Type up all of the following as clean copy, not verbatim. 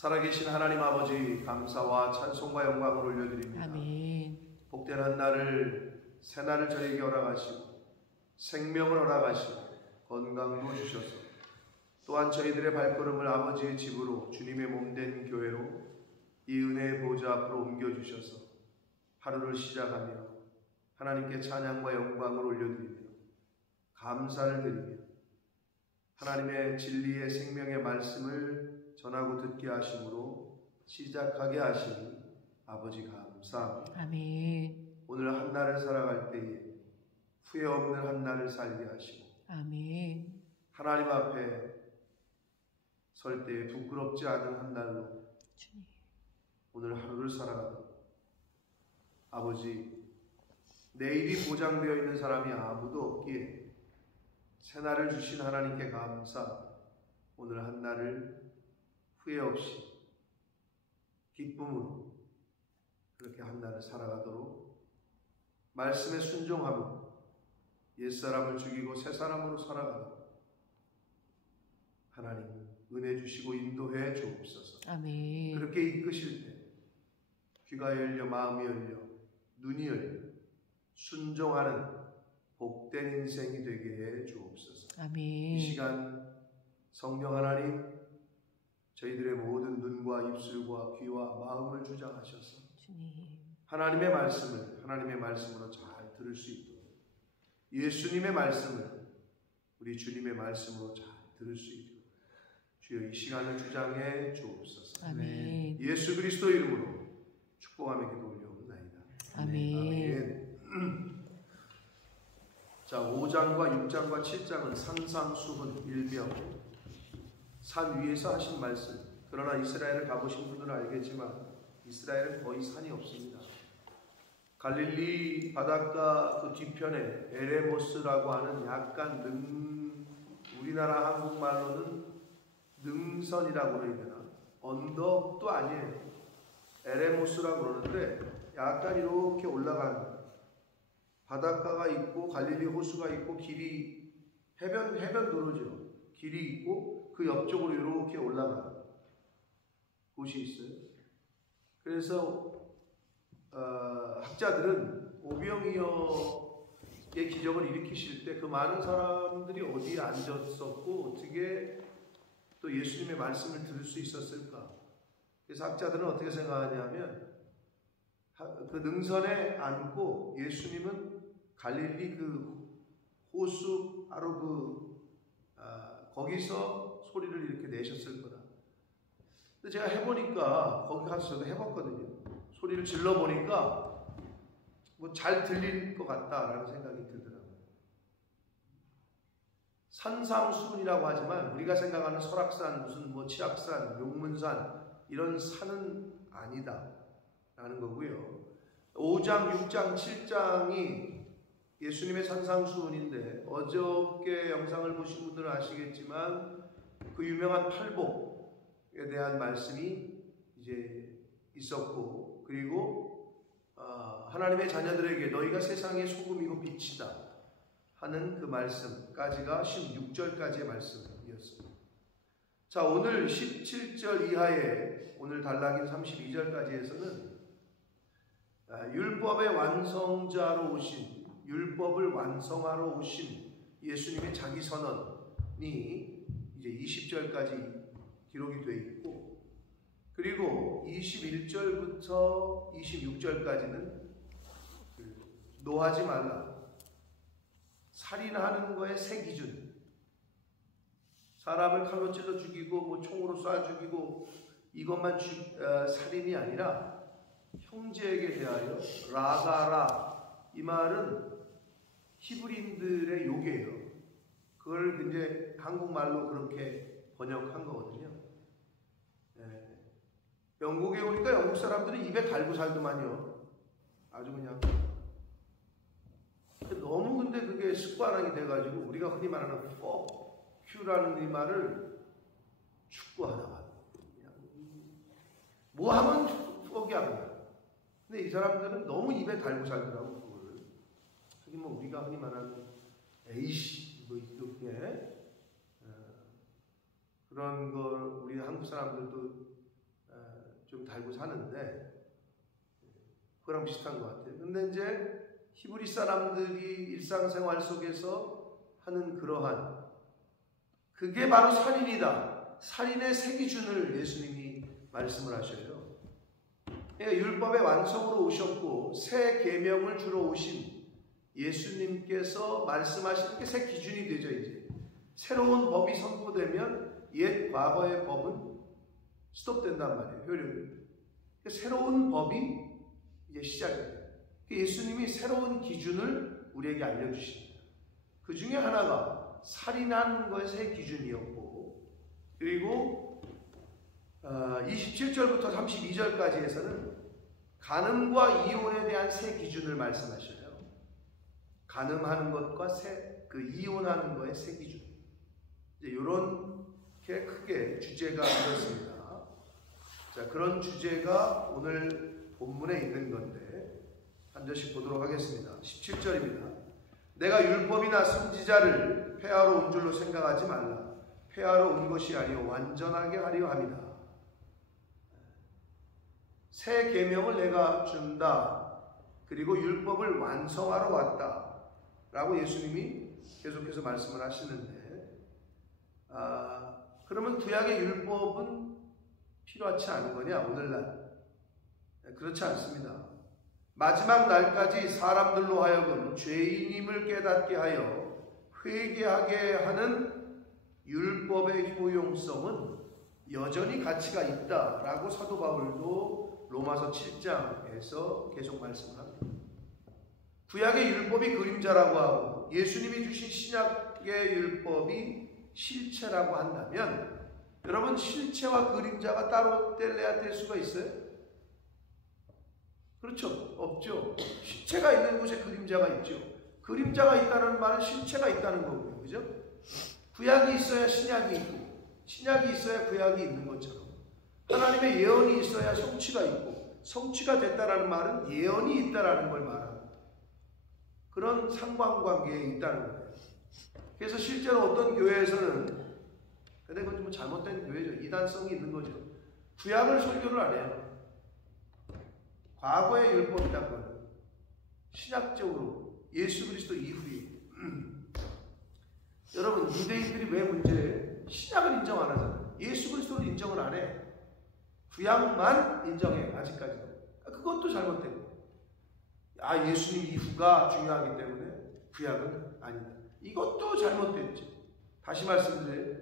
살아계신 하나님 아버지, 감사와 찬송과 영광을 올려드립니다. 아멘. 복된 한날을, 새날을 저에게 허락하시고 생명을 허락하시고 건강도 주셔서 또한 저희들의 발걸음을 아버지의 집으로, 주님의 몸된 교회로 이 은혜의 보좌 앞으로 옮겨주셔서 하루를 시작하며 하나님께 찬양과 영광을 올려드리며 감사를 드리며 하나님의 진리의 생명의 말씀을 전하고 듣게 하심으로 시작하게 하시니 아버지 감사합니다. 아멘. 오늘 한날을 살아갈 때에 후회 없는 한날을 살게 하시고 아멘. 하나님 앞에 설 때에 부끄럽지 않은 한날로 주님. 오늘 하루를 살아가도록 아버지, 내일이 보장되어 있는 사람이 아무도 없기에 새날을 주신 하나님께 감사, 오늘 한날을 후회 없이 기쁨으로 그렇게 한날을 살아가도록 말씀에 순종함으로 옛사람을 죽이고 새사람으로 살아가도록 하나님 은혜 주시고 인도해 주옵소서. 아멘. 그렇게 이끄실 때 귀가 열려 마음이 열려 눈이 열려 순종하는 복된 인생이 되게 해 주옵소서. 아멘. 이 시간 성령 하나님, 저희들의 모든 눈과 입술과 귀와 마음을 주장하셔서 주님. 하나님의 말씀으로 잘 들을 수 있도록, 예수님의 말씀을 우리 주님의 말씀으로 잘 들을 수 있도록 주여 이 시간을 주장해 주옵소서. 아멘. 예수 그리스도 이름으로 축복하며 기도 올려옵나이다. 아멘. 아멘. 자, 5장과 6장과 7장은 산상수훈 일명, 산 위에서 하신 말씀. 그러나 이스라엘을 가보신 분들은 알겠지만 이스라엘은 거의 산이 없습니다. 갈릴리 바닷가 그 뒤편에 에레모스라고 하는 약간 우리나라 한국말로는 능선이라고 해야 되나? 언덕도 아니에요. 에레모스라고 그러는데 약간 이렇게 올라간 바닷가가 있고 갈릴리 호수가 있고 길이 해변도로죠. 길이 있고 그 옆쪽으로 이렇게 올라가는 곳이 있어요. 그래서 학자들은 오병이어의 기적을 일으키실 때 그 많은 사람들이 어디에 앉았었고 어떻게 또 예수님의 말씀을 들을 수 있었을까? 그래서 학자들은 어떻게 생각하냐면 그 능선에 앉고 예수님은 갈릴리 그 호수 바로 거기서 소리를 이렇게 내셨을 거다. 근데 제가 해보니까 거기 가서 저도 해봤거든요. 소리를 질러보니까 뭐 잘 들릴 것 같다라는 생각이 들더라고요. 산상수훈이라고 하지만 우리가 생각하는 설악산, 무슨 뭐 치악산, 용문산 이런 산은 아니다라는 거고요. 5장, 6장, 7장이 예수님의 산상수훈인데 어저께 영상을 보신 분들은 아시겠지만 그 유명한 팔복에 대한 말씀이 이제 있었고, 그리고 하나님의 자녀들에게 너희가 세상의 소금이고 빛이다 하는 그 말씀까지가 16절까지의 말씀이었습니다. 자, 오늘 17절 이하에 오늘 단락인 32절까지에서는 율법의 완성자로 오신, 율법을 완성하러 오신 예수님의 자기 선언이 이제 20절까지 기록이 되어 있고, 그리고 21절부터 26절까지는 노하지 말라, 살인하는 거에 세 기준, 사람을 칼로 찔러 죽이고 뭐 총으로 쏴 죽이고 이것만 살인이 아니라 형제에게 대하여 라가라, 이 말은 히브리인들의 욕이에요. 그걸 이제 한국말로 그렇게 번역한 거거든요. 영국에 오니까 영국 사람들은 입에 달고 살더만요. 아주 그냥 너무, 근데 그게 습관이 돼가지고 우리가 흔히 말하는 fuck유라는 이 말을 축구하다가 그냥 뭐 하면 fuck이야 그냥. 근데 이 사람들은 너무 입에 달고 살더라고 그걸. 하긴 뭐 우리가 흔히 말하는 에이씨 뭐 이렇게 그런 걸 우리 한국 사람들도 좀 달고 사는데 그거랑 비슷한 것 같아요. 근데 이제 히브리 사람들이 일상생활 속에서 하는 그러한 그게 바로 살인이다. 살인의 새 기준을 예수님이 말씀을 하셔요. 그러니까 율법의 완성으로 오셨고 새 계명을 주러 오신 예수님께서 말씀하시는 게 새 기준이 되죠. 이제 새로운 법이 선포되면 옛 과거의 법은 스톱된단 말이에요. 효력이. 그러니까 새로운 법이 이제 시작이에요. 예수님이 새로운 기준을 우리에게 알려주십니다. 그 중에 하나가 살인하는 것의 새 기준이었고, 그리고 27절부터 32절까지 해서는 간음과 이혼에 대한 새 기준을 말씀하셔요. 간음하는 것과 이혼하는 것의 새 기준. 이제 이렇게 크게 주제가 되었습니다. 자, 그런 주제가 오늘 본문에 있는 건데 한 절씩 보도록 하겠습니다. 17절입니다. 내가 율법이나 선지자를 폐하러 온 줄로 생각하지 말라. 폐하러 온 것이 아니요 완전하게 하려 함이다. 새 계명을 내가 준다. 그리고 율법을 완성하러 왔다. 라고 예수님이 계속해서 말씀을 하시는데 그러면 구약의 율법은 필요하지 않은 거냐? 오늘날 그렇지 않습니다. 마지막 날까지 사람들로 하여금 죄인임을 깨닫게 하여 회개하게 하는 율법의 효용성은 여전히 가치가 있다라고 사도 바울도 로마서 7장에서 계속 말씀합니다. 구약의 율법이 그림자라고 하고 예수님이 주신 신약의 율법이 실체라고 한다면 여러분 실체와 그림자가 따로 뗄래야 뗄 수가 있어요? 그렇죠? 없죠. 실체가 있는 곳에 그림자가 있죠. 그림자가 있다는 말은 실체가 있다는 거고요. 그죠? 구약이 있어야 신약이 있고 신약이 있어야 구약이 있는 것처럼 하나님의 예언이 있어야 성취가 있고 성취가 됐다라는 말은 예언이 있다라는 걸 말합니다. 그런 상관관계에 있다는 거예요. 그래서 실제로 어떤 교회에서는 근데 그건 좀 잘못된 교회죠. 이단성이 있는 거죠. 구약을 설교를 안 해요. 과거의 율법이라고 하는 신약적으로 예수 그리스도 이후에 여러분 유대인들이 왜 문제예요? 신약을 인정 안 하잖아요. 예수 그리스도를 인정을 안 해. 구약만 인정해. 아직까지도. 그것도 잘못된 거예요. 예수님 이후가 중요하기 때문에 구약은 아니다. 이것도 잘못됐죠. 다시 말씀드려요.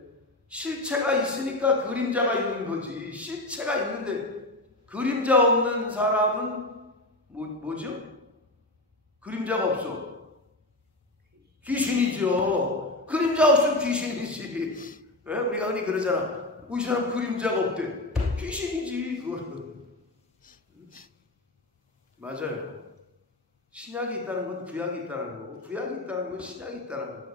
실체가 있으니까 그림자가 있는 거지. 실체가 있는데 그림자 없는 사람은 뭐죠? 그림자가 없어. 귀신이죠. 그림자 없으면 귀신이지. 네? 우리가 흔히 그러잖아. 이 사람 그림자가 없대. 귀신이지. 그거는. 맞아요. 신약이 있다는 건 구약이 있다는 거고 구약이 있다는 건 신약이 있다는 거예요.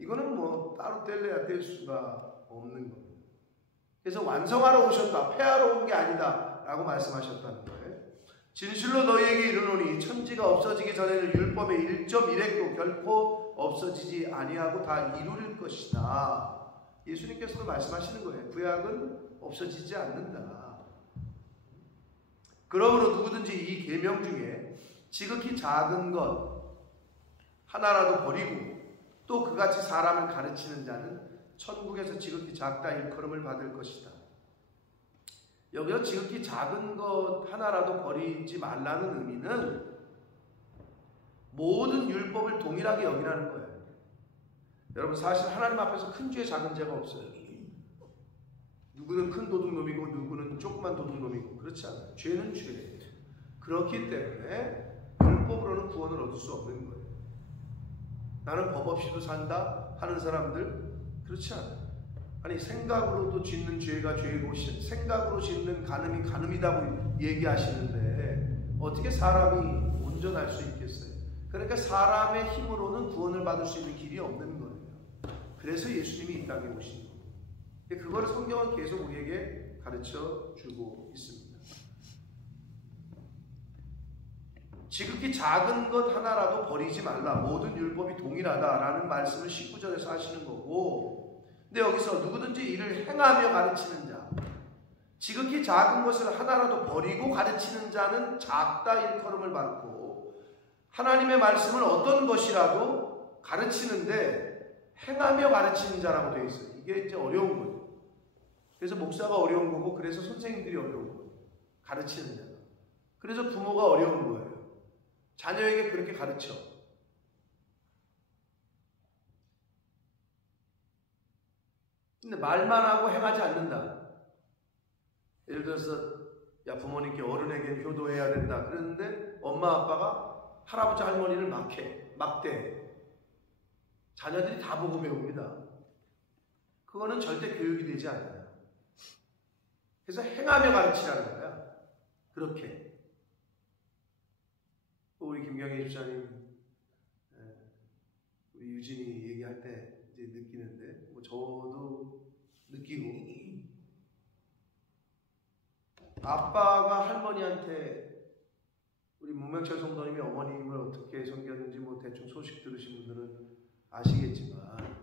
이거는 뭐 따로 뗄래야 뗄 수가 없는 겁니다. 그래서 완성하러 오셨다. 폐하러 온 게 아니다. 라고 말씀하셨다는 거예요. 진실로 너희에게 이르노니 천지가 없어지기 전에는 율법의 1.1획도 결코 없어지지 아니하고 다 이루릴 것이다. 예수님께서도 말씀하시는 거예요. 구약은 없어지지 않는다. 그러므로 누구든지 이 계명 중에 지극히 작은 것 하나라도 버리고 또 그같이 사람을 가르치는 자는 천국에서 지극히 작다 일컬음을 받을 것이다. 여기서 지극히 작은 것 하나라도 버리지 말라는 의미는 모든 율법을 동일하게 여기라는 거예요. 여러분 사실 하나님 앞에서 큰 죄 작은 죄가 없어요. 누구는 큰 도둑놈이고 누구는 조그만 도둑놈이고 그렇지 않아요. 죄는 죄예요. 그렇기 때문에 율법으로는 구원을 얻을 수 없는 거예요. 나는 법 없이도 산다 하는 사람들 그렇지 않아요. 아니 생각으로도 짓는 죄가 죄고 생각으로 짓는 간음이 간음이라고 얘기하시는데 어떻게 사람이 온전할 수 있겠어요? 그러니까 사람의 힘으로는 구원을 받을 수 있는 길이 없는 거예요. 그래서 예수님이 이 땅에 오신 거예요. 그거를 성경은 계속 우리에게 가르쳐 주고 있습니다. 지극히 작은 것 하나라도 버리지 말라. 모든 율법이 동일하다라는 말씀을 19절에서 하시는 거고 근데 여기서 누구든지 이를 행하며 가르치는 자 지극히 작은 것을 하나라도 버리고 가르치는 자는 작다 일컬음을 받고, 하나님의 말씀을 어떤 것이라도 가르치는데 행하며 가르치는 자라고 되어 있어요. 이게 이제 어려운 거예요. 그래서 목사가 어려운 거고, 그래서 선생님들이 어려운 거예요. 가르치는 자가. 그래서 부모가 어려운 거예요. 자녀에게 그렇게 가르쳐. 근데 말만 하고 행하지 않는다. 예를 들어서 야, 부모님께 어른에게 효도해야 된다 그러는데 엄마 아빠가 할아버지 할머니를 막대. 자녀들이 다 보고 배웁니다. 그거는 절대 교육이 되지 않아요. 그래서 행하며 가르치라는 거야. 그렇게. 우리 김경혜 집사님, 우리 유진이 얘기할 때 이제 느끼는데, 뭐 저도 느끼고, 아빠가 할머니한테, 우리 문명철 성도님이 어머님을 어떻게 섬겼는지 뭐 대충 소식 들으신 분들은 아시겠지만,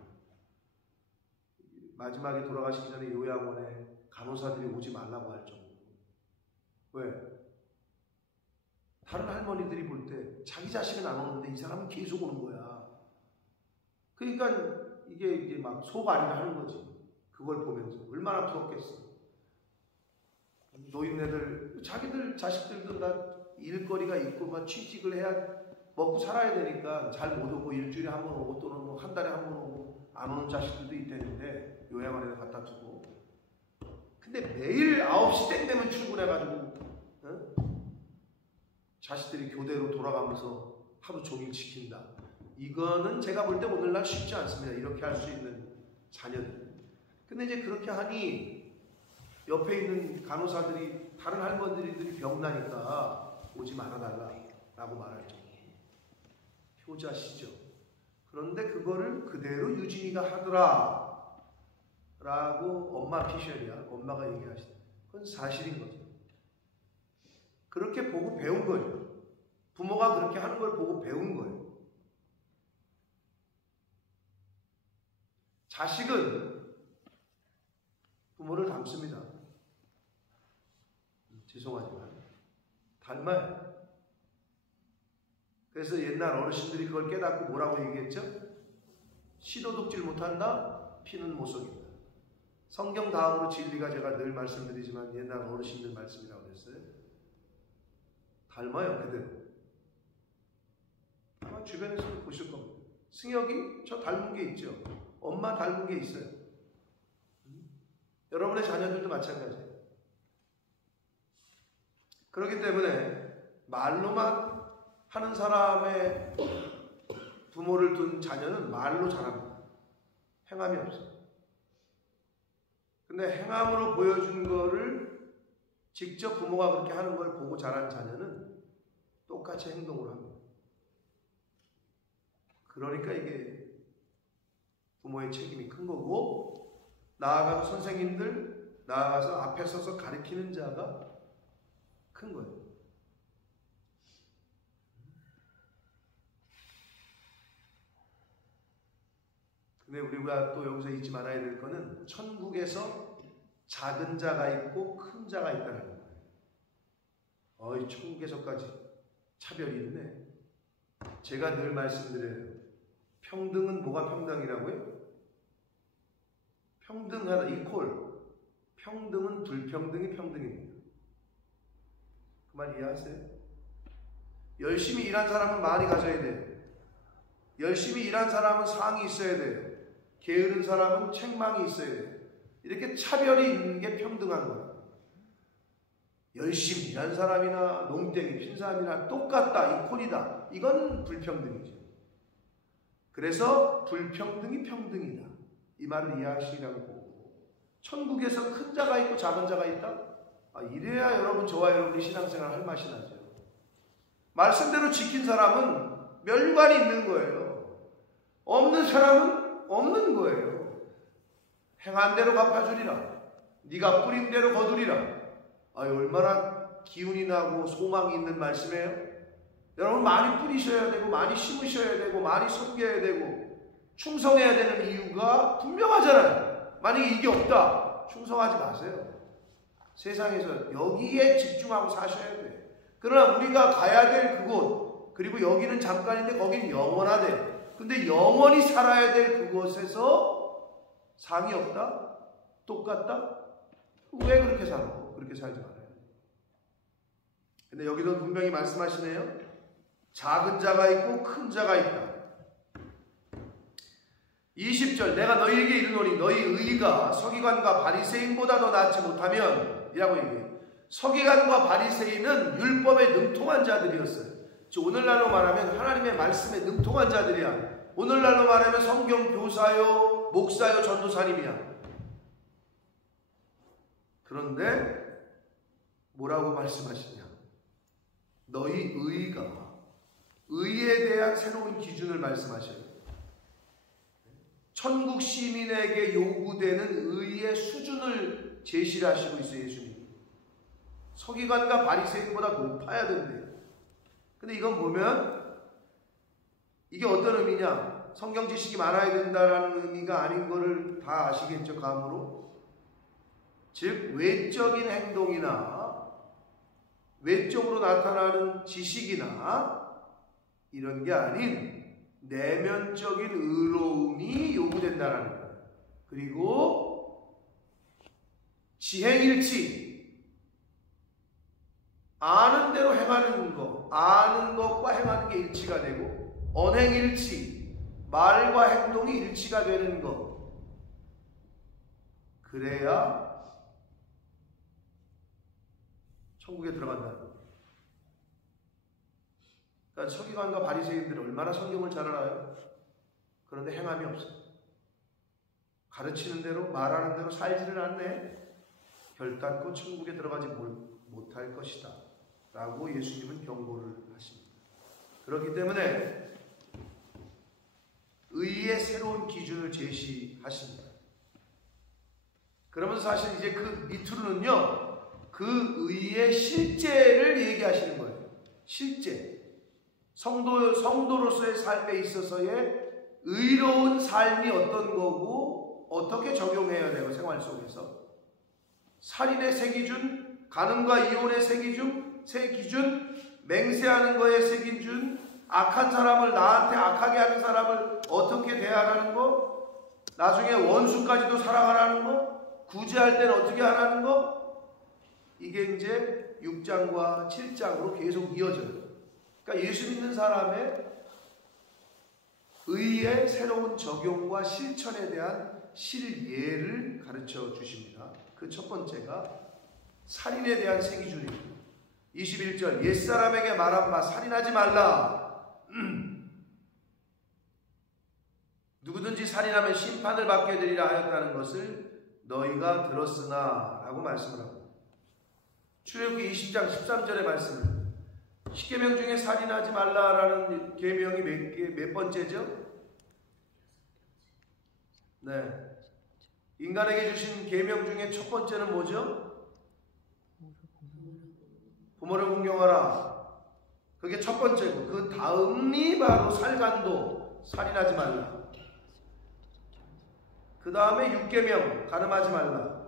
마지막에 돌아가시기 전에 요양원에 간호사들이 오지 말라고 할 정도로. 왜? 다른 할머니들이 볼 때 자기 자식은 안 오는데 이 사람은 계속 오는 거야. 그러니까 이게 막 속앓이를 하는 거지. 그걸 보면서 얼마나 부럽겠어. 노인네들 자기들 자식들도 다 일거리가 있고 막 취직을 해야 먹고 살아야 되니까 잘 못 오고 일주일에 한 번 오고 또는 뭐 한 달에 한 번 오고 안 오는 자식들도 있다는데 요양원에 갖다 두고. 근데 매일 9시 땡 되면 출근해가지고 자식들이 교대로 돌아가면서 하루 종일 지킨다. 이거는 제가 볼 때 오늘날 쉽지 않습니다. 이렇게 할 수 있는 자녀들. 근데 이제 그렇게 하니 옆에 있는 간호사들이 다른 할머니들이 병나니까 오지 말아달라라고 말할 정도. 효자시죠. 그런데 그거를 그대로 유진이가 하더라 라고 엄마 피셜이야. 엄마가 얘기하시다. 그건 사실인 거죠. 그렇게 보고 배운 거예요. 부모가 그렇게 하는 걸 보고 배운 거예요. 자식은 부모를 닮습니다. 죄송하지만 닮아요. 그래서 옛날 어르신들이 그걸 깨닫고 뭐라고 얘기했죠? 씨도 돕질 못한다, 피는 못 속인다. 성경 다음으로 진리가 제가 늘 말씀드리지만 옛날 어르신들 말씀이라고 그랬어요. 닮아요, 그대로. 아마 주변에서도 보실 겁니다. 승혁이 저 닮은 게 있죠. 엄마 닮은 게 있어요. 여러분의 자녀들도 마찬가지예요. 그렇기 때문에 말로만 하는 사람의 부모를 둔 자녀는 말로 자랍니다. 행함이 없어요. 근데 행함으로 보여준 거를 직접 부모가 그렇게 하는 걸 보고 자란 자녀는 똑같이 행동을 합니다. 그러니까 이게 부모의 책임이 큰 거고, 나아가서 선생님들, 나아가서 앞에 서서 가르치는 자가 큰 거예요. 근데 우리가 또 여기서 잊지 말아야 될 거는 천국에서 작은 자가 있고 큰 자가 있다는 거예요. 천국에서까지 차별이 있네. 제가 늘 말씀드려요. 평등은 뭐가 평등이라고요? 평등하다, 이퀄. 평등은 불평등이 평등입니다. 그 말 이해하세요? 열심히 일한 사람은 많이 가져야 돼요. 열심히 일한 사람은 상이 있어야 돼요. 게으른 사람은 책망이 있어야 돼요. 이렇게 차별이 있는 게 평등한 거예요. 열심히 일한 사람이나 농땡이 핀 사람이나 똑같다, 이퀄이다. 이건 불평등이죠. 그래서 불평등이 평등이다. 이 말을 이해하시라고 보고, 천국에서 큰 자가 있고 작은 자가 있다? 이래야 여러분, 저와 여러분이 신앙생활 할 맛이 나죠. 말씀대로 지킨 사람은 멸관이 있는 거예요. 없는 사람은 없는 거예요. 행한 대로 갚아주리라. 네가 뿌린 대로 거두리라. 얼마나 기운이 나고 소망이 있는 말씀이에요. 여러분, 많이 뿌리셔야 되고 많이 심으셔야 되고 많이 섬겨야 되고 충성해야 되는 이유가 분명하잖아요. 만약에 이게 없다, 충성하지 마세요. 세상에서 여기에 집중하고 사셔야 돼. 그러나 우리가 가야 될 그곳, 그리고 여기는 잠깐인데 거기는 영원하대. 근데 영원히 살아야 될 그곳에서 상이 없다? 똑같다? 왜 그렇게 살아? 그렇게 살지 말아요. 근데 여기도 분명히 말씀하시네요. 작은 자가 있고 큰 자가 있다. 20절 내가 너희에게 이르노니 너희 의가 서기관과 바리새인보다 더 낫지 못하면 이라고 얘기해요. 서기관과 바리새인은 율법에 능통한 자들이었어요. 즉 오늘날로 말하면 하나님의 말씀에 능통한 자들이야. 오늘날로 말하면 성경 교사요, 목사요, 전도사님이야. 그런데 뭐라고 말씀하시냐? 너희 의가, 의에 대한 새로운 기준을 말씀하셔요. 천국 시민에게 요구되는 의의 수준을 제시를 하시고 있어요. 예수님. 서기관과 바리새인보다 높아야 된대요. 근데 이건 보면 이게 어떤 의미냐? 성경 지식이 많아야 된다라는 의미가 아닌 거를 다 아시겠죠? 감으로. 즉 외적인 행동이나 외적으로 나타나는 지식이나 이런 게 아닌 내면적인 의로움이 요구된다라는 거예요. 그리고 지행일치, 아는 대로 행하는 것, 아는 것과 행하는 게 일치가 되고, 언행일치, 말과 행동이 일치가 되는 것. 그래야 천국에 들어간다는 거예요. 그러니까 서기관과 바리새인들은 얼마나 성경을 잘 알아요? 그런데 행함이 없어요. 가르치는 대로 말하는 대로 살지를 않네. 결단코 천국에 들어가지 못할 것이다 라고 예수님은 경고를 하십니다. 그렇기 때문에 의의 새로운 기준을 제시하십니다. 그러면서 사실 이제 그 밑으로는요, 그 의의 실제를 얘기하시는 거예요. 실제. 성도로서의 삶에 있어서의 의로운 삶이 어떤 거고 어떻게 적용해야 되고 생활 속에서 살인의 세 기준, 간음과 이혼의 세 기준, 맹세하는 거에 세 기준, 악한 사람을 나한테 악하게 하는 사람을 어떻게 대하라는 거, 나중에 원수까지도 사랑하라는 거, 구제할 때는 어떻게 하라는 거, 이게 이제 6장과 7장으로 계속 이어져요. 그러니까 예수 믿는 사람의 의의 새로운 적용과 실천에 대한 실예를 가르쳐 주십니다. 그 첫 번째가 살인에 대한 세 기준입니다. 21절 옛사람에게 말한 바 살인하지 말라. 누구든지 살인하면 심판을 받게 되리라 하였다는 것을 너희가 들었으나 라고 말씀을 합니다. 출애굽기 20장 13절의 말씀을 십계명 중에 살인하지 말라라는 계명이 몇 번째죠? 네. 인간에게 주신 계명 중에 첫 번째는 뭐죠? 부모를 공경하라. 그게 첫 번째고, 그 다음이 바로 살간도, 살인하지 말라. 그 다음에 6계명, 간음하지 말라.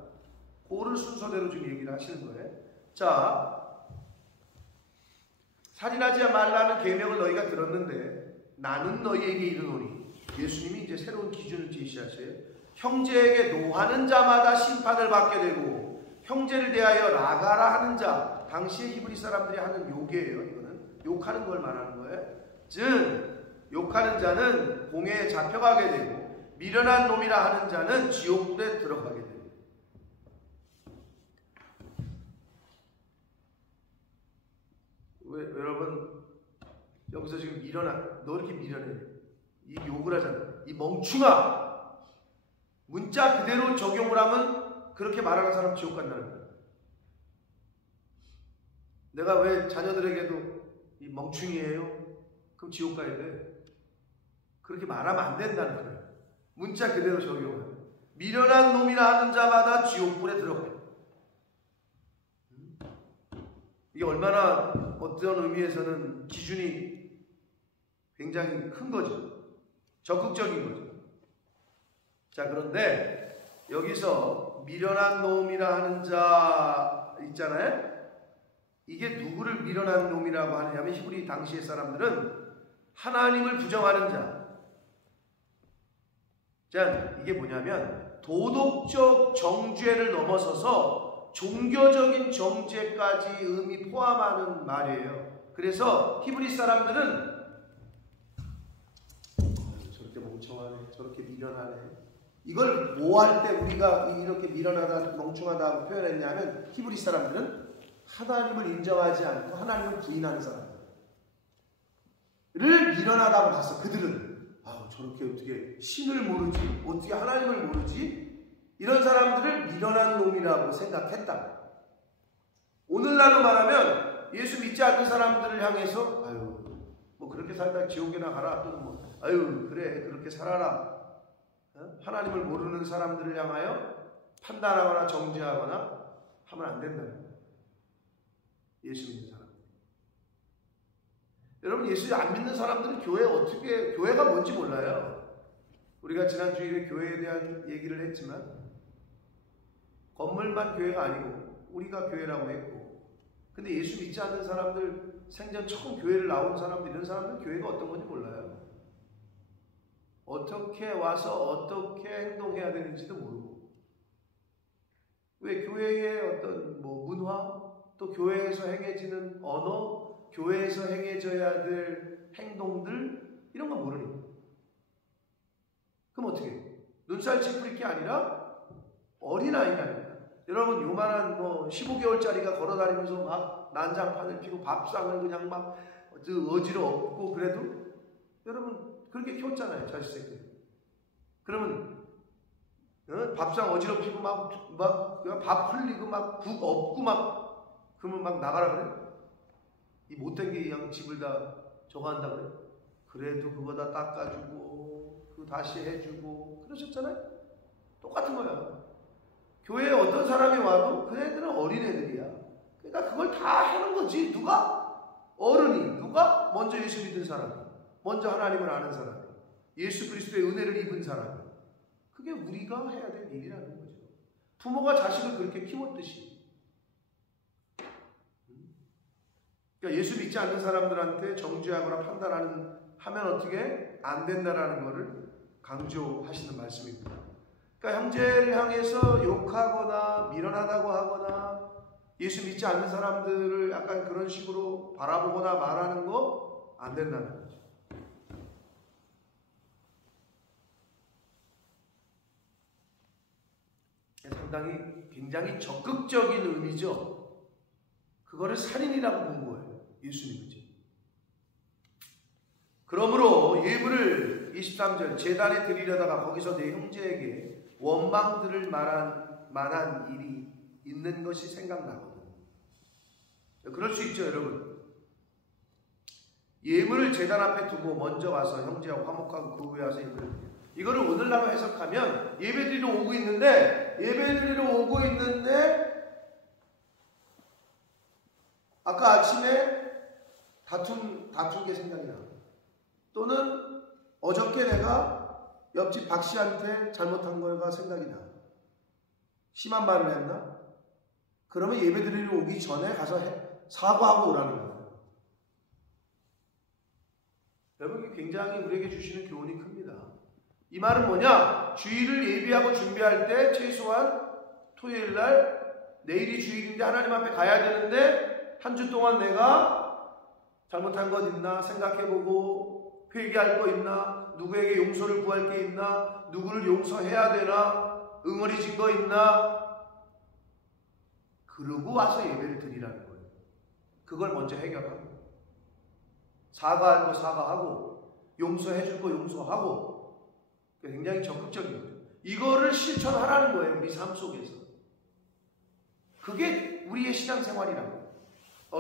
그를 순서대로 지금 얘기를 하시는 거예요. 자, 살인하지 말라는 계명을 너희가 들었는데 나는 너희에게 이르노니, 예수님이 이제 새로운 기준을 제시하셔요. 형제에게 노하는 자마다 심판을 받게 되고 형제를 대하여 나가라 하는 자, 당시의 히브리 사람들이 하는 욕이에요. 이거는 욕하는 걸 말하는 거예요. 즉 욕하는 자는 공회에 잡혀가게 되고 미련한 놈이라 하는 자는 지옥불에 들어가게 됩니다. 왜 여러분 여기서 지금 너 이렇게 미련해, 이 욕을 하잖아. 이 멍충아, 문자 그대로 적용을 하면 그렇게 말하는 사람 지옥 간다는 거야. 내가 왜 자녀들에게도 이 멍충이에요? 그럼 지옥 가야 돼. 그렇게 말하면 안 된다는 거예요. 문자 그대로 적용하면 미련한 놈이라 하는 자마다 지옥불에 들어가요. 이게 얼마나 어떤 의미에서는 기준이 굉장히 큰 거죠. 적극적인 거죠. 자, 그런데 여기서 미련한 놈이라 하는 자 있잖아요. 이게 누구를 미련한 놈이라고 하느냐면 히브리 당시의 사람들은 하나님을 부정하는 자. 자, 이게 뭐냐면 도덕적 정죄를 넘어서서 종교적인 정죄까지 의미 포함하는 말이에요. 그래서 히브리 사람들은 저렇게 멍청하네, 저렇게 미련하네. 이걸 뭐 할 때 우리가 이렇게 미련하다, 멍청하다고 표현했냐면 히브리 사람들은 하나님을 인정하지 않고 하나님을 부인하는 사람들을 미련하다고 봤어. 그들은 저렇게 어떻게 신을 모르지, 어떻게 하나님을 모르지, 이런 사람들을 미련한 놈이라고 생각했다. 오늘날로 말하면 예수 믿지 않는 사람들을 향해서 뭐 그렇게 살다 지옥에나 가라, 또는 뭐 그래 그렇게 살아라. 하나님을 모르는 사람들을 향하여 판단하거나 정죄하거나 하면 안 된다는 거예요. 예수 믿는 사람. 여러분, 예수 안 믿는 사람들은 교회가 뭔지 몰라요. 우리가 지난 주일에 교회에 대한 얘기를 했지만 건물만 교회가 아니고 우리가 교회라고 했고, 근데 예수 믿지 않는 사람들, 생전 처음 교회를 나온 사람들, 이런 사람들은 교회가 어떤 건지 몰라요. 어떻게 와서 어떻게 행동해야 되는지도 모르고, 왜 교회의 어떤 문화, 또 교회에서 행해지는 언어, 교회에서 행해져야 될 행동들, 이런 거 모르니까. 그럼 어떻게 해요? 눈살 찌푸릴 게 아니라 어린아이라니까. 여러분, 요만한 15개월짜리가 걸어다니면서 막 난장판을 피고 밥상을 그냥 막 어지럽고, 그래도 여러분 그렇게 키웠잖아요, 자식 새끼. 그러면 밥상 어지럽히고 막 밥 흘리고 막 국 없고 막, 그러면 막 나가라 그래? 이 못된 게 그냥 집을 다 저거 한다 그래? 그래도 그거 다 닦아주고 그거 다시 해주고 그러셨잖아요? 똑같은 거야. 교회에 어떤 사람이 와도 그 애들은 어린애들이야. 그러니까 그걸 다 하는 거지. 누가? 어른이. 누가? 먼저 예수 믿은 사람이, 먼저 하나님을 아는 사람이, 예수 그리스도의 은혜를 입은 사람이. 그게 우리가 해야 될 일이라는 거죠. 부모가 자식을 그렇게 키웠듯이. 그러니까 예수 믿지 않는 사람들한테 정죄하거나 하면 어떻게 안 된다라는 것을 강조하시는 말씀입니다. 그러니까 형제를 향해서 욕하거나 미련하다고 하거나 예수 믿지 않는 사람들을 약간 그런 식으로 바라보거나 말하는 거 안 된다는 거죠. 상당히 굉장히 적극적인 의미죠. 그거를 살인이라고 본 거예요. 예수님이지. 그러므로 예물을 23절 제단에 드리려다가 거기서 내 형제에게 원망 들을 만한 일이 있는 것이 생각나거든. 그럴 수 있죠, 여러분. 예물을 제단 앞에 두고 먼저 와서 형제와 화목하고 그 후에 와서 이거를 오늘날로 해석하면 예배드리러 오고 있는데 아까 아침에 다툰 게 생각이 나. 또는 어저께 내가 옆집 박 씨한테 잘못한 거가 생각이 나. 심한 말을 했나? 그러면 예배드리러 오기 전에 가서 사과하고 오라는 거예요. 여러분, 이게 굉장히 우리에게 주시는 교훈이 큽니다. 이 말은 뭐냐? 주일을 예비하고 준비할 때 최소한 토요일날, 내일이 주일인데 하나님 앞에 가야 되는데 한 주 동안 내가 잘못한 것 있나 생각해보고, 회개할 거 있나, 누구에게 용서를 구할 게 있나, 누구를 용서해야 되나, 응어리진 거 있나, 그러고 와서 예배를 드리라는 거예요. 그걸 먼저 해결하고, 사과할 거 사과하고, 용서해줄 거 용서하고. 굉장히 적극적인 거죠. 이거를 실천하라는 거예요, 우리 삶 속에서. 그게 우리의 신앙생활이라고.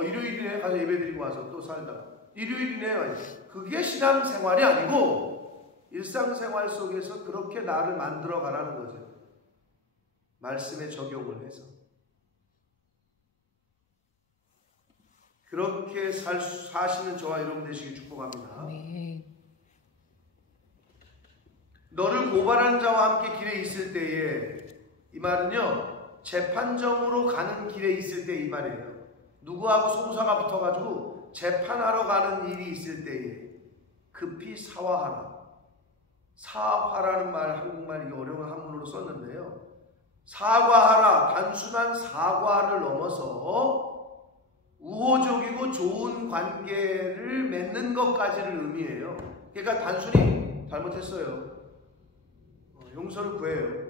일요일이네 가서 예배드리고 와서 또 살다가 일요일이네, 그게 신앙생활이 아니고 일상생활 속에서 그렇게 나를 만들어 가라는 거죠. 말씀에 적용을 해서 그렇게 사시는 저와 여러분 되시길 축복합니다. 네. 너를 고발하는 자와 함께 길에 있을 때에 이 말은요, 재판정으로 가는 길에 있을 때 이 말이에요. 누구하고 송사가 붙어가지고 재판하러 가는 일이 있을 때에 급히 사화하라. 사화라는 말, 한국말 이 어려운 한문으로 썼는데요. 사과하라, 단순한 사과를 넘어서 우호적이고 좋은 관계를 맺는 것까지를 의미해요. 그러니까 단순히 잘못했어요, 용서를 구해요,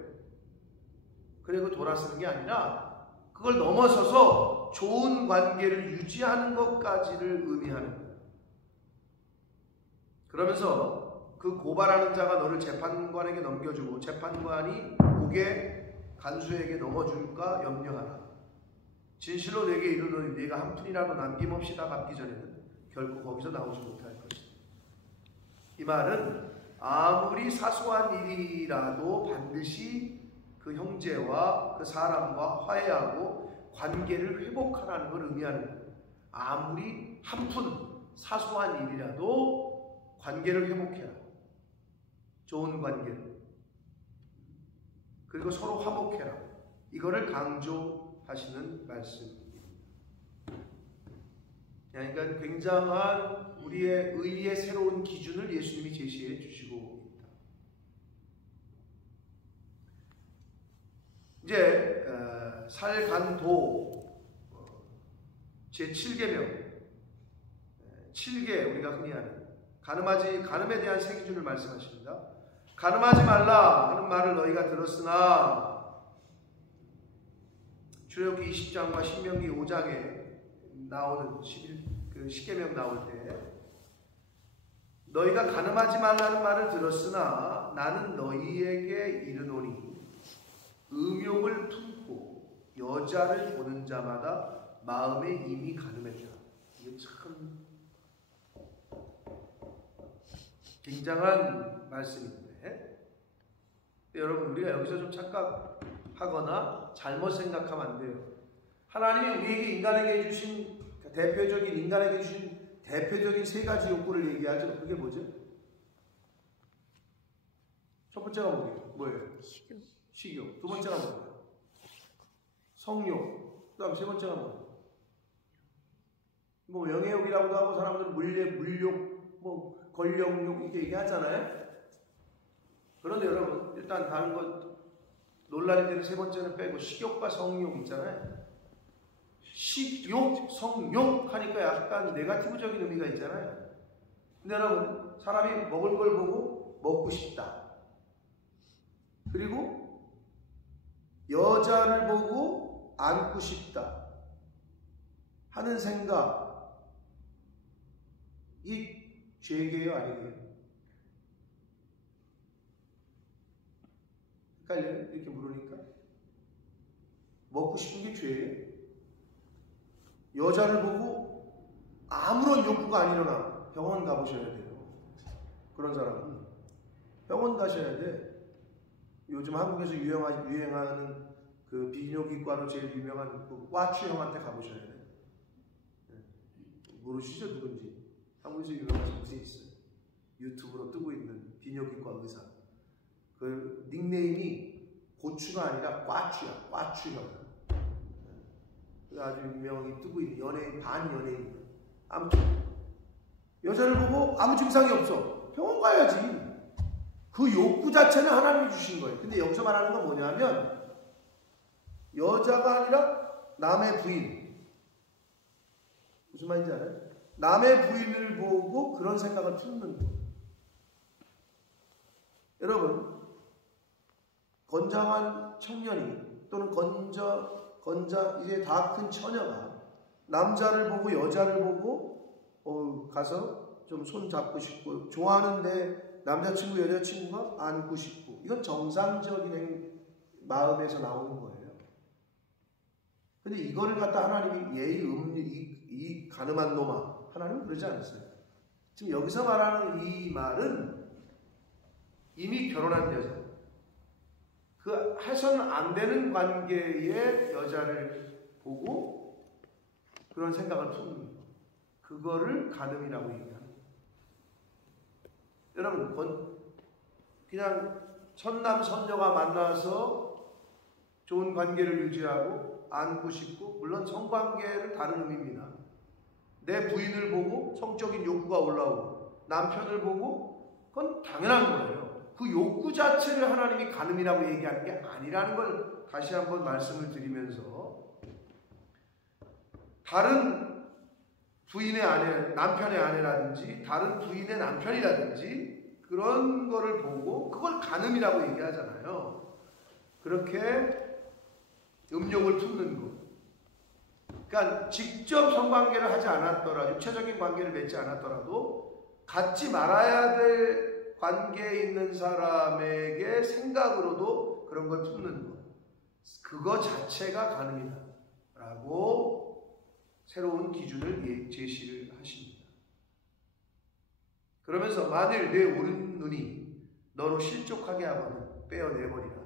그리고 돌아서는 게 아니라 그걸 넘어서서 좋은 관계를 유지하는 것까지를 의미하는 거예요. 그러면서 그 고발하는 자가 너를 재판관에게 넘겨주고 재판관이 고개 간수에게 넘어줄까 염려하라. 진실로 내게 이르노니 네가 한 푼이라도 남김없이 다 갚기 전에는 결코 거기서 나오지 못할 것이다. 이 말은 아무리 사소한 일이라도 반드시 그 형제와 그 사람과 화해하고 관계를 회복하라는 걸 의미하는 거예요. 아무리 한 푼 사소한 일이라도 관계를 회복해라. 좋은 관계를. 그리고 서로 화목해라. 이거를 강조하시는 말씀입니다. 그러니까 굉장한 우리의 의리의 새로운 기준을 예수님이 제시해 주시고 있다. 이제 살간도 제7계명 7계 우리가 흔히 하는 간음에 대한 세 기준을 말씀하십니다. 간음하지 말라 하는 말을 너희가 들었으나 출애굽기 20장과 신명기 5장에 나오는 10계명 나올 때 너희가 간음하지 말라는 말을 들었으나 나는 너희에게 이르노니 음욕을 품고 여자를 보는 자마다 마음에 이미 간음했다. 이게 참 굉장한 말씀인데, 여러분 우리가 여기서 좀 착각하거나 잘못 생각하면 안 돼요. 하나님이 우리에게 인간에게 주신 대표적인 세 가지 욕구를 얘기하죠. 그게 뭐죠? 첫 번째가 뭐예요? 식욕. 두 번째가 뭐예요? 성욕. 그 다음 세 번째가 뭐예요? 뭐 명예욕이라고도 하고 사람들은 물욕, 뭐 권력욕 이렇게 얘기하잖아요. 그런데 여러분 일단 다른 것 논란이 되는 세 번째는 빼고 식욕과 성욕 있잖아요. 식욕, 성욕 하니까 약간 네거티브적인 의미가 있잖아요. 근데 여러분 사람이 먹을 걸 보고 먹고 싶다. 그리고 여자를 보고 안고 싶다 하는 생각, 이 죄계예요, 아니에요? 헷갈려요? 이렇게 물으니까 먹고 싶은 게 죄예요? 여자를 보고 아무런 욕구가 안 일어나 병원 가보셔야 돼요. 그런 사람은 병원 가셔야 돼. 요즘 한국에서 유행하는 그 비뇨기과로 제일 유명한 그 꽈추 형한테 가보셔야 돼. 모르시죠? 누군지. 한국에서 유명하신 분이 있어요. 유튜브로 뜨고 있는 비뇨기과 의사. 그 닉네임이 고추가 아니라 꽈추야. 꽈추 형. 아주 유명하게 뜨고 있는 연예인, 반연예인입니다. 아무튼 여자를 보고 아무 증상이 없어. 병원 가야지. 그 욕구 자체는 하나님이 주신 거예요. 근데 여기서 말하는 건 뭐냐면 여자가 아니라 남의 부인. 무슨 말인지 알아요? 남의 부인을 보고 그런 생각을 품는 거예요. 여러분, 건장한 청년이 또는 이제 다 큰 처녀가 남자를 보고 여자를 보고 가서 좀 손 잡고 싶고 좋아하는데 남자친구 여자친구가 안고 싶고, 이건 정상적인 마음에서 나오는 거예요. 근데 이거를 갖다 하나님이 이 가늠한 놈아, 하나님은 그러지 않았어요. 지금 여기서 말하는 이 말은 이미 결혼한 여자, 그 해서는 안 되는 관계의 여자를 보고 그런 생각을 품는 거, 그거를 간음이라고 얘기합니다. 여러분, 그냥 선남 선녀가 만나서 좋은 관계를 유지하고 안고 싶고, 물론 성관계는 다른 의미입니다. 내 부인을 보고 성적인 욕구가 올라오고 남편을 보고 그건 당연한 거예요. 그 욕구 자체를 하나님이 간음이라고 얘기하는 게 아니라는 걸 다시 한번 말씀을 드리면서, 다른 부인의 아내, 남편의 아내라든지 다른 부인의 남편이라든지 그런 거를 보고 그걸 간음이라고 얘기하잖아요. 그렇게 음욕을 품는 것. 그러니까 직접 성관계를 하지 않았더라도, 육체적인 관계를 맺지 않았더라도 갖지 말아야 될 관계에 있는 사람에게 생각으로도 그런 걸 품는 것. 그거 자체가 간음이다 라고 새로운 기준을 제시를 하십니다. 그러면서 만일 내 오른 눈이 너로 실족하게 하거든 빼어내버리라.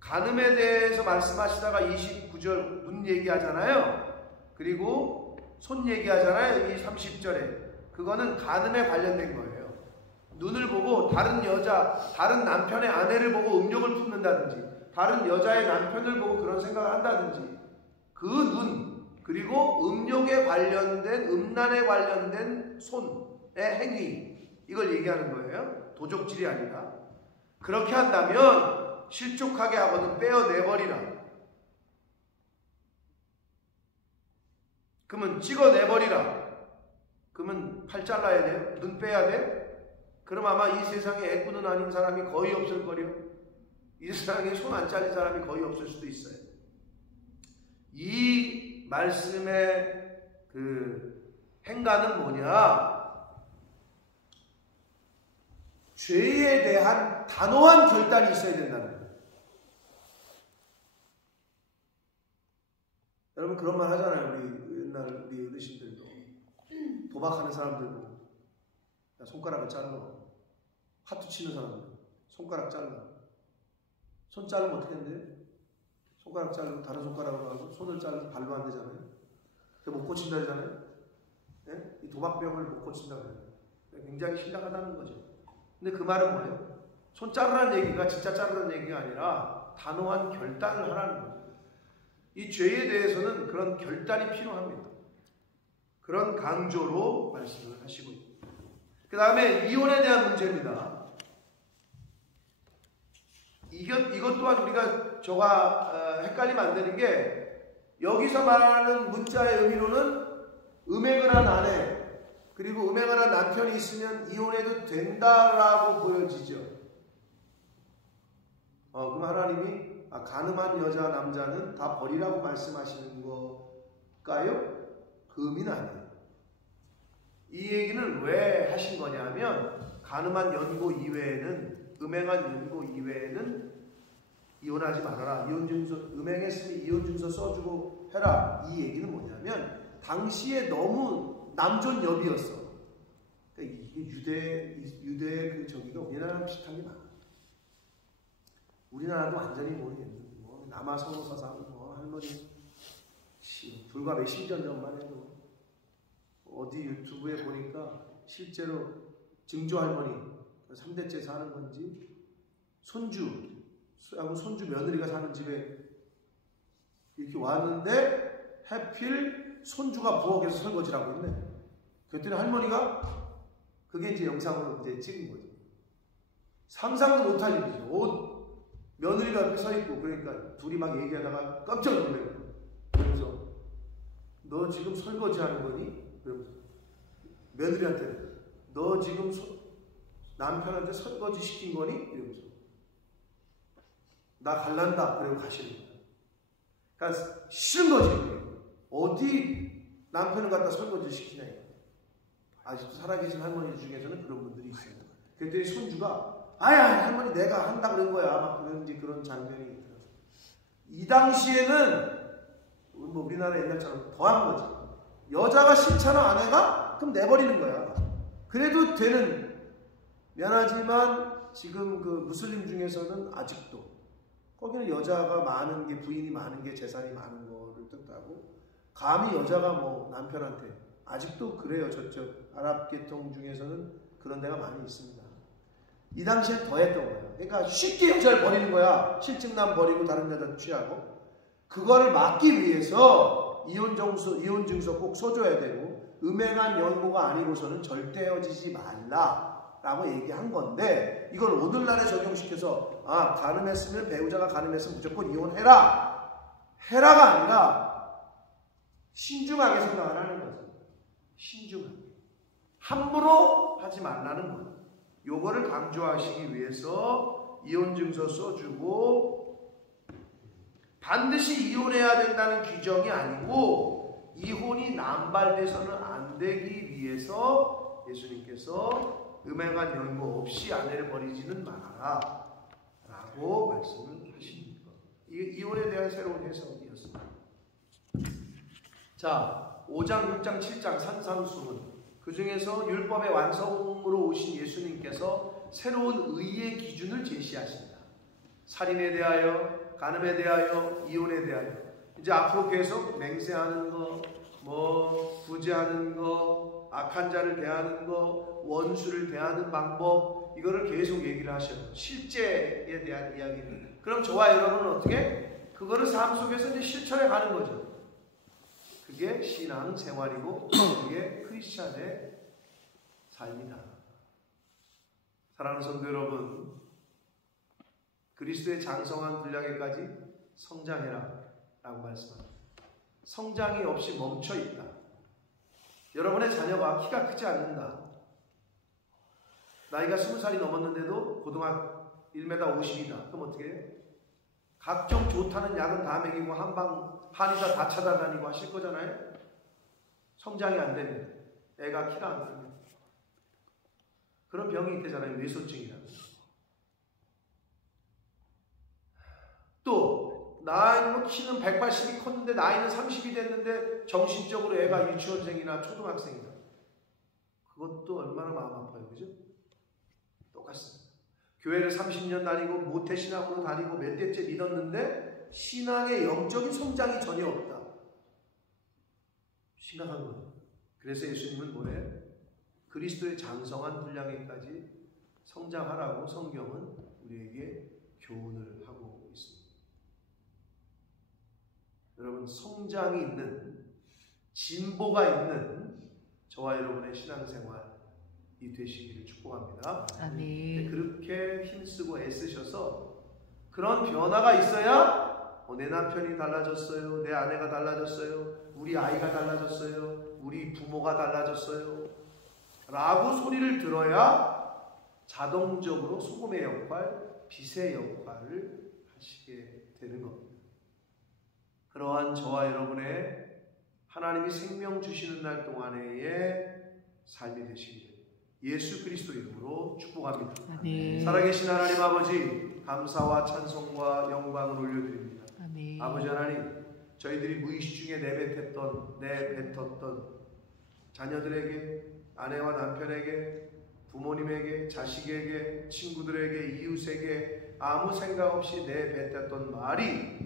간음에 대해서 말씀하시다가 29절 눈 얘기하잖아요. 그리고 손 얘기하잖아요. 이 30절에. 그거는 간음에 관련된 거예요. 눈을 보고 다른 여자, 다른 남편의 아내를 보고 음욕을 품는다든지, 다른 여자의 남편을 보고 그런 생각을 한다든지, 그 눈, 그리고 음욕에 관련된, 음란에 관련된 손의 행위, 이걸 얘기하는 거예요. 도적질이 아니라. 그렇게 한다면 실족하게 하거든 빼어내버리라. 그러면 찍어내버리라. 그러면 팔 잘라야 돼요? 눈 빼야 돼? 그럼 아마 이 세상에 애꾸는 아닌 사람이 거의 없을 거려. 이 세상에 손 안 잘린 사람이 거의 없을 수도 있어요. 이 말씀의 그 행간은 뭐냐? 죄에 대한 단호한 결단이 있어야 된다는 거예요. 여러분 그런 말 하잖아요. 우리 옛날 우리 어르신들도 도박하는 사람들도 손가락을 잘라, 하트 치는 사람들 손가락 잘라. 손 자르면 어떻게 한대요? 손가락 자르고 다른 손가락으로 하고 손을 자르면 발로 안 되잖아요. 못 고친다 하잖아요. 네? 이 도박병을 못 고친다고 해요. 굉장히 심각하다는 거죠. 근데 그 말은 뭐예요? 손 자르라는 얘기가 진짜 자르라는 얘기가 아니라 단호한 결단을 하라는 거예요. 이 죄에 대해서는 그런 결단이 필요합니다. 그런 강조로 말씀을 하시고요. 그 다음에 이혼에 대한 문제입니다. 이것 또한 우리가 헷갈리면 안 되는 게, 여기서 말하는 문자의 의미로는 음행을 한 아내, 그리고 음행을 한 남편이 있으면 이혼해도 된다라고 보여지죠. 그럼 하나님이 간음한 여자, 남자는 다 버리라고 말씀하시는 걸까요? 그 의미는 아니에요. 이 얘기는 왜 하신 거냐면, 간음한 연고 이외에는, 음행한 연고 이외에는 이혼하지 말아라. 음행했으면 이혼증서 써주고 해라. 이 얘기는 뭐냐면, 당시에 너무 남존여비였어. 그러니까 이게 유대 그 저기가 우리나라랑 비슷한 게 많아. 우리나라도 완전히 모르겠는데, 남아 선호사상, 할머니, 불과 몇십 년 전만 해도 어디 유튜브에 보니까 실제로 증조 할머니 3대째 사는 건지 손주 며느리가 사는 집에 이렇게 왔는데 하필 손주가 부엌에서 설거지를 하고 있네. 그랬더니 할머니가 그게 이제 영상으로 이제 찍은 거죠. 상상도 못할 일이죠. 며느리가 옆에 서 있고, 그러니까 둘이 막 얘기하다가 깜짝 놀래요. 그러면서 너 지금 설거지 하는 거니? 그러면서 며느리한테 너 지금 남편한테 설거지 시킨 거니? 이러면서 나 갈란다. 그러고 가시는 거예요. 그러니까 싫은 거지. 어디 남편을 갖다 설거지 시키냐. 아직도 살아계신 할머니 중에서는 그런 분들이 있어요. 그랬더니 손주가 아야 할머니 내가 한다 그런 거야. 막 그런 장면이 있더라고요. 이 당시에는 뭐 우리나라 옛날처럼 더한 거지. 여자가 싫잖아 아내가? 그럼 내버리는 거야. 그래도 되는. 미안하지만 지금 그 무슬림 중에서는 아직도 거기는 여자가 많은 게, 부인이 많은 게 재산이 많은 거를 뜻하고, 감히 여자가 뭐 남편한테, 아직도 그래요. 저쪽 아랍 계통 중에서는 그런 데가 많이 있습니다. 이 당시에 더 했던 거예요. 그러니까 쉽게 여자를 버리는 거야. 실직남 버리고 다른 여자 취하고. 그거를 막기 위해서 이혼 증서 꼭 써줘야 되고 음행한 연고가 아니고서는 절대 헤어지지 말라라고 얘기한 건데 이걸 오늘날에 적용시켜서 가늠했으면 배우자가 가늠했으면 무조건 이혼해라 해라가 아니라 신중하게 생각하라는 거죠. 신중하게 함부로 하지 말라는 거예요. 요거를 강조하시기 위해서 이혼 증서 써주고 반드시 이혼해야 된다는 규정이 아니고 이혼이 남발돼서는 안 되기 위해서 예수님께서 음행한 연고 없이 아내를 버리지는 말아라 라고 말씀을 하십니다. 이혼에 대한 새로운 해석이었습니다. 자, 5장, 6장, 7장 산상수훈 그 중에서 율법의 완성으로 오신 예수님께서 새로운 의의 기준을 제시하십니다. 살인에 대하여 간음에 대하여 이혼에 대하여 이제 앞으로 계속 맹세하는 거, 구제하는 거, 악한 자를 대하는 거, 원수를 대하는 방법 이거를 계속 얘기를 하셔요. 실제에 대한 이야기를. 그럼 저와 여러분은 어떻게? 그거를 삶 속에서 이제 실천해 가는 거죠. 그게 신앙 생활이고 그게 크리스찬의 삶이다. 사랑하는 성도 여러분, 그리스도의 장성한 분량에까지 성장해라 라고 말씀합니다. 성장이 없이 멈춰있다. 여러분의 자녀가 키가 크지 않는다. 나이가 20살이 넘었는데도 고등학교 1m 50이다. 그럼 어떻게 해요? 각종 좋다는 약은 다 먹이고 한의사 다 찾아다니고 하실 거잖아요. 성장이 안 되면 애가 키가 안 크면 그런 병이 있대잖아요. 뇌소증이라고. 또 나이는 키는 180이 컸는데 나이는 30이 됐는데 정신적으로 애가 유치원생이나 초등학생이다. 그것도 얼마나 마음 아파요. 그죠? 똑같습니다. 교회를 30년 다니고 모태신앙으로 다니고 몇 대째 믿었는데 신앙의 영적인 성장이 전혀 없다. 심각한 거예요. 그래서 예수님은 뭐예요? 그리스도의 장성한 분량에까지 성장하라고 성경은 우리에게 교훈을 하고 있습니다. 여러분, 성장이 있는, 진보가 있는 저와 여러분의 신앙생활이 되시기를 축복합니다. 아멘. 그렇게 힘쓰고 애쓰셔서 그런 변화가 있어야 내 남편이 달라졌어요, 내 아내가 달라졌어요, 우리 아이가 달라졌어요, 우리 부모가 달라졌어요 라고 소리를 들어야 자동적으로 소금의 역할, 빛의 역할을 하시게 되는 겁니다. 그러한 저와 여러분의 하나님이 생명 주시는 날 동안의 삶이 되시기를 예수 그리스도 이름으로 축복합니다. 아멘. 살아계신 하나님 아버지, 감사와 찬송과 영광을 올려드립니다. 아멘. 아버지 하나님, 저희들이 무의식 중에 내뱉었던 자녀들에게, 아내와 남편에게, 부모님에게, 자식에게, 친구들에게, 이웃에게 아무 생각 없이 내뱉었던 말이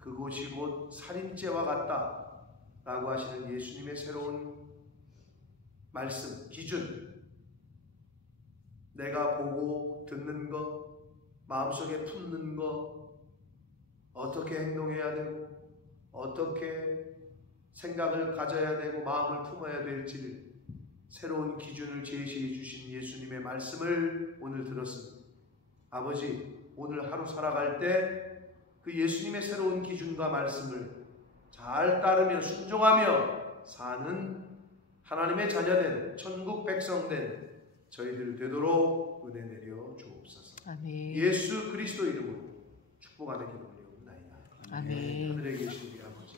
그곳이 곧 살인죄와 같다 라고 하시는 예수님의 새로운 말씀, 기준, 내가 보고 듣는 것, 마음속에 품는 것, 어떻게 행동해야 되고 어떻게 생각을 가져야 되고 마음을 품어야 될지를 새로운 기준을 제시해 주신 예수님의 말씀을 오늘 들었습니다. 아버지, 오늘 하루 살아갈 때 그 예수님의 새로운 기준과 말씀을 잘 따르며 순종하며 사는 하나님의 자녀된 천국 백성된 저희들 되도록 은혜 내려 주옵소서. 아멘. 예수 그리스도 이름으로 축복하는 기도를 올리옵나이다. 아멘. 하늘에 계신 우리 아버지,